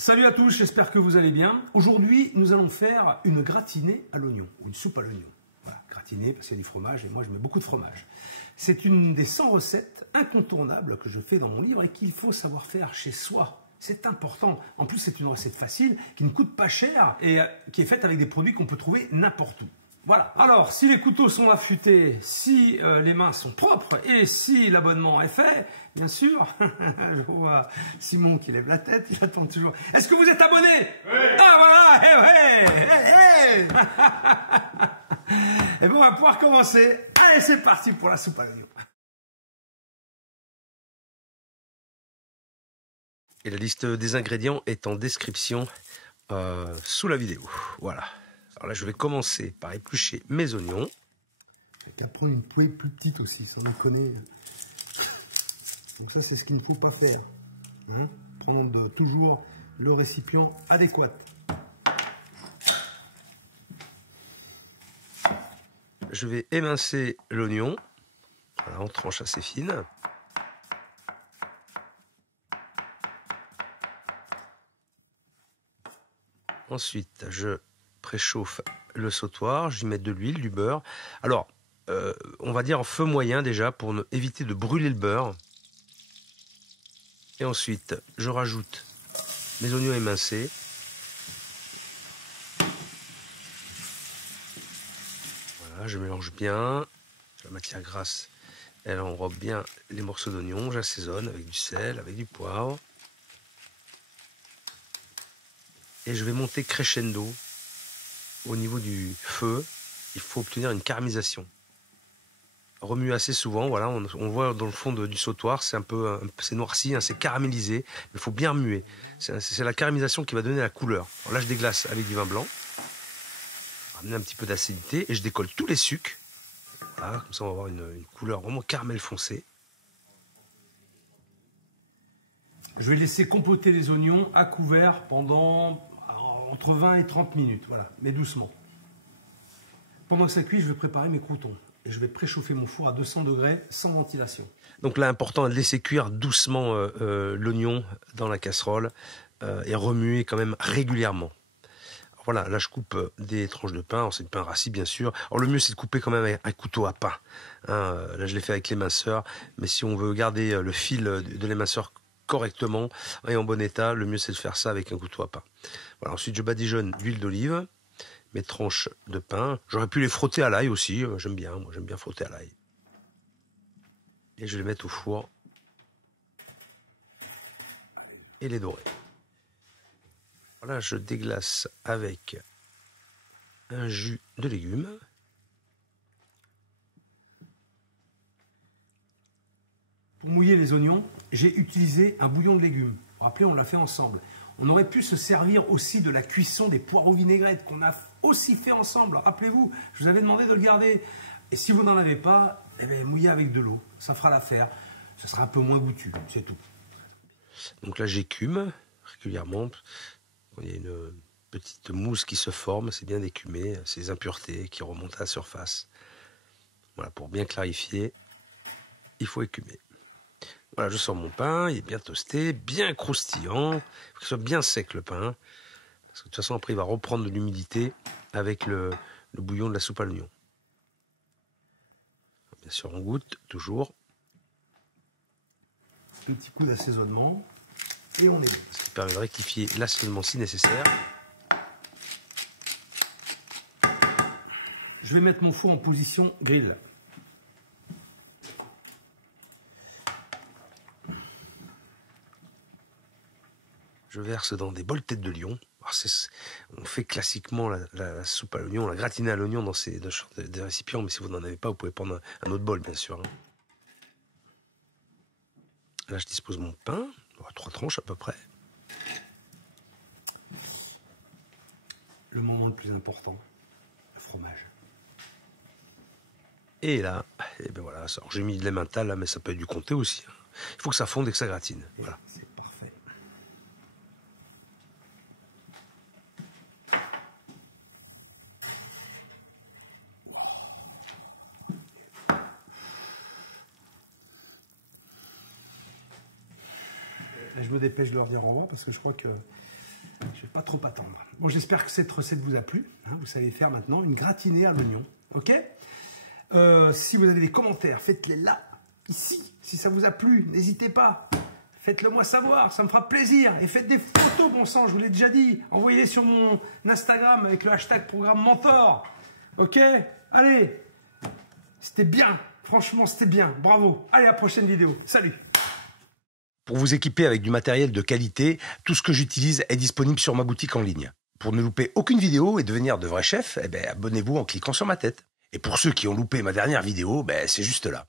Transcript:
Salut à tous, j'espère que vous allez bien. Aujourd'hui, nous allons faire une gratinée à l'oignon, ou une soupe à l'oignon. Voilà, gratinée parce qu'il y a du fromage et moi je mets beaucoup de fromage. C'est une des 100 recettes incontournables que je fais dans mon livre et qu'il faut savoir faire chez soi. C'est important. En plus, c'est une recette facile, qui ne coûte pas cher et qui est faite avec des produits qu'on peut trouver n'importe où. Voilà. Alors, si les couteaux sont affûtés, si les mains sont propres et si l'abonnement est fait, bien sûr, je vois Simon qui lève la tête, il attend toujours. Est-ce que vous êtes abonné? Oui. Ah voilà, et bon, on va pouvoir commencer. Allez, c'est parti pour la soupe à l'oignon. Et la liste des ingrédients est en description sous la vidéo. Voilà. Alors là, je vais commencer par éplucher mes oignons. Il n'y a qu'à prendre une poêle plus petite aussi, ça on connaît. Donc ça, c'est ce qu'il ne faut pas faire. Hein, prendre toujours le récipient adéquat. Je vais émincer l'oignon. Voilà, en tranches assez fines. Ensuite, je préchauffe le sautoir, j'y mets de l'huile, du beurre. Alors, on va dire en feu moyen déjà pour éviter de brûler le beurre. Et ensuite, je rajoute mes oignons émincés. Voilà, je mélange bien. La matière grasse, elle enrobe bien les morceaux d'oignon. J'assaisonne avec du sel, avec du poivre. Et je vais monter crescendo. Au niveau du feu, il faut obtenir une caramélisation. Remuer assez souvent, voilà, on voit dans le fond du sautoir, c'est c'est noirci, hein, c'est caramélisé, mais il faut bien remuer. C'est la caramélisation qui va donner la couleur. Alors là, je déglace avec du vin blanc, ramener un petit peu d'acidité, et je décolle tous les sucs. Voilà, comme ça on va avoir une couleur vraiment caramel foncé. Je vais laisser compoter les oignons à couvert pendant entre 20 et 30 minutes, voilà, mais doucement. Pendant que ça cuit, je vais préparer mes croûtons. Et je vais préchauffer mon four à 200 degrés sans ventilation. Donc là, important de laisser cuire doucement l'oignon dans la casserole et remuer quand même régulièrement. Alors voilà, là je coupe des tranches de pain, c'est du pain rassis bien sûr. Alors le mieux c'est de couper quand même avec un couteau à pain. Hein, là je l'ai fait avec l'éminceur, mais si on veut garder le fil de l'éminceur correctement et en bon état, le mieux c'est de faire ça avec un couteau à pain. Voilà, ensuite je badigeonne d'huile d'olive, mes tranches de pain. J'aurais pu les frotter à l'ail aussi, moi j'aime bien frotter à l'ail. Et je vais les mettre au four et les dorer. Voilà, je déglace avec un jus de légumes. Pour mouiller les oignons, j'ai utilisé un bouillon de légumes. Vous vous rappelez, on l'a fait ensemble. On aurait pu se servir aussi de la cuisson des poireaux vinaigrettes qu'on a aussi fait ensemble. Rappelez-vous, je vous avais demandé de le garder. Et si vous n'en avez pas, eh bien, mouillez avec de l'eau. Ça fera l'affaire. Ce sera un peu moins goûtu, c'est tout. Donc là, j'écume régulièrement. Il y a une petite mousse qui se forme, c'est bien d'écumer, ces impuretés qui remontent à la surface. Voilà, pour bien clarifier, il faut écumer. Voilà, je sors mon pain, il est bien toasté, bien croustillant. Il faut qu'il soit bien sec le pain. Parce que de toute façon, après, il va reprendre de l'humidité avec le bouillon de la soupe à l'oignon. Bien sûr, on goûte toujours. Un petit coup d'assaisonnement et on est bon. Ce qui permet de rectifier l'assaisonnement si nécessaire. Je vais mettre mon four en position grill. Je verse dans des bols tête de lion. Alors on fait classiquement la soupe à l'oignon, la gratinée à l'oignon dans des récipients, mais si vous n'en avez pas, vous pouvez prendre un autre bol, bien sûr. Là, je dispose mon pain, 3 tranches à peu près. Le moment le plus important, le fromage. Et là, et ben voilà, j'ai mis de l'emmental là, mais ça peut être du comté aussi. Hein. Il faut que ça fonde et que ça gratine. Voilà. C'est parfait. Je me dépêche de leur dire au revoir parce que je crois que Je ne vais pas trop attendre. Bon, j'espère que cette recette vous a plu. Hein, vous savez faire maintenant une gratinée à l'oignon. Ok? Si vous avez des commentaires, faites-les là, ici. Si ça vous a plu, n'hésitez pas. Faites-le moi savoir, ça me fera plaisir. Et faites des photos, bon sang, je vous l'ai déjà dit. Envoyez-les sur mon Instagram avec le hashtag Programme Mentor. Ok? Allez, c'était bien. Franchement, c'était bien. Bravo. Allez, à la prochaine vidéo. Salut. Pour vous équiper avec du matériel de qualité, tout ce que j'utilise est disponible sur ma boutique en ligne. Pour ne louper aucune vidéo et devenir de vrais chefs, abonnez-vous en cliquant sur ma tête. Et pour ceux qui ont loupé ma dernière vidéo, c'est juste là.